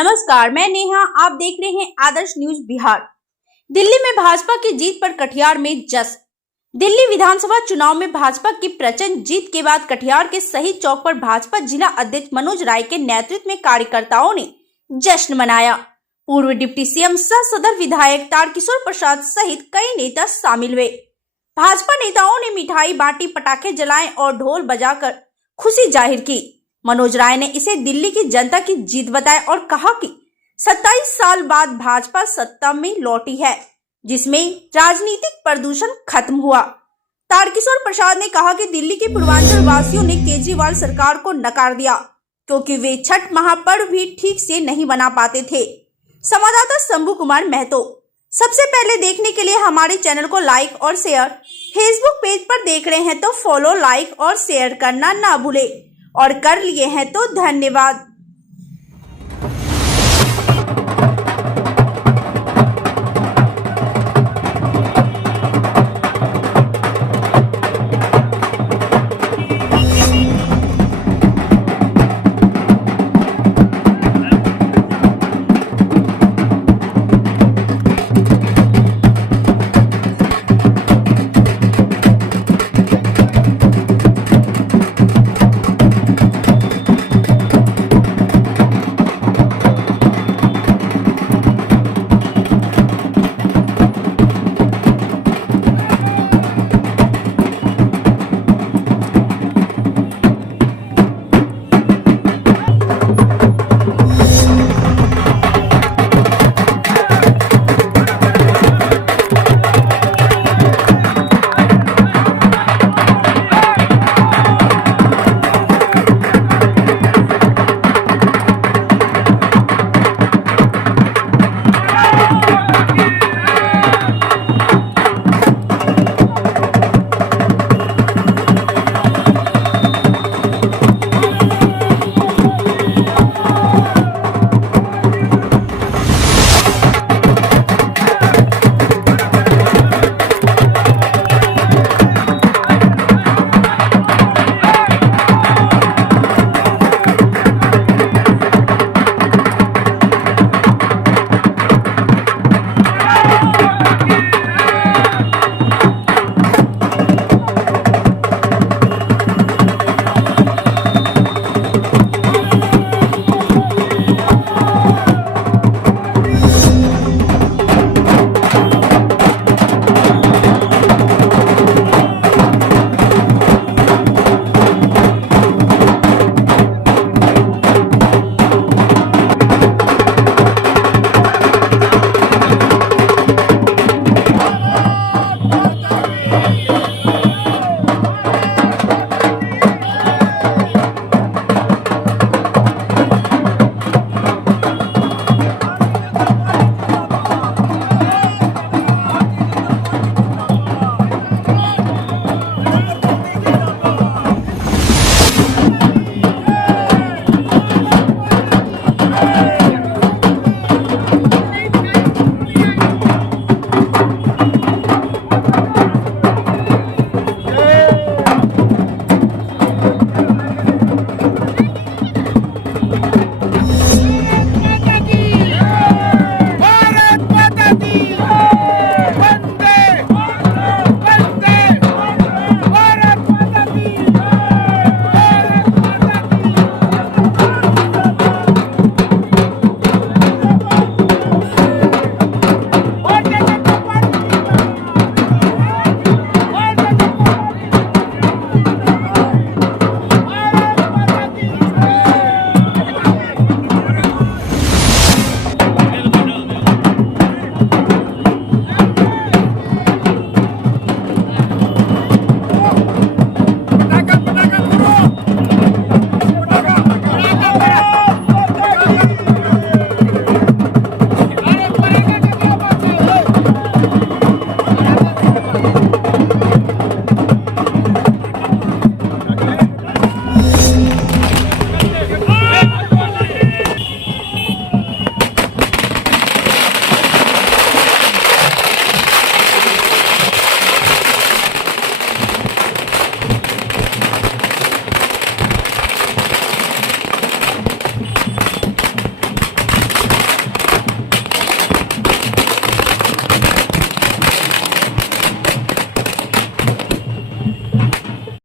नमस्कार, मैं नेहा। आप देख रहे हैं आदर्श न्यूज बिहार। दिल्ली में भाजपा की जीत पर कटिहार में जश्न। दिल्ली विधानसभा चुनाव में भाजपा की प्रचंड जीत के बाद कटिहार के शहीद चौक पर भाजपा जिला अध्यक्ष मनोज राय के नेतृत्व में कार्यकर्ताओं ने जश्न मनाया। पूर्व डिप्टी सीएम सह सदर विधायक तारकिशोर प्रसाद सहित कई नेता शामिल हुए। भाजपा नेताओं ने मिठाई बांटी, पटाखे जलाए और ढोल बजाकर खुशी जाहिर की। मनोज राय ने इसे दिल्ली की जनता की जीत बताया और कहा कि 27 साल बाद भाजपा सत्ता में लौटी है, जिसमें राजनीतिक प्रदूषण खत्म हुआ। तारकिशोर प्रसाद ने कहा कि दिल्ली के पूर्वांचल वासियों ने केजरीवाल सरकार को नकार दिया क्योंकि वे छठ महापर्व भी ठीक से नहीं बना पाते थे। संवाददाता शंभू कुमार महतो। सबसे पहले देखने के लिए हमारे चैनल को लाइक और शेयर, फेसबुक पेज पर देख रहे हैं तो फॉलो, लाइक और शेयर करना ना भूले और कर लिए हैं तो धन्यवाद।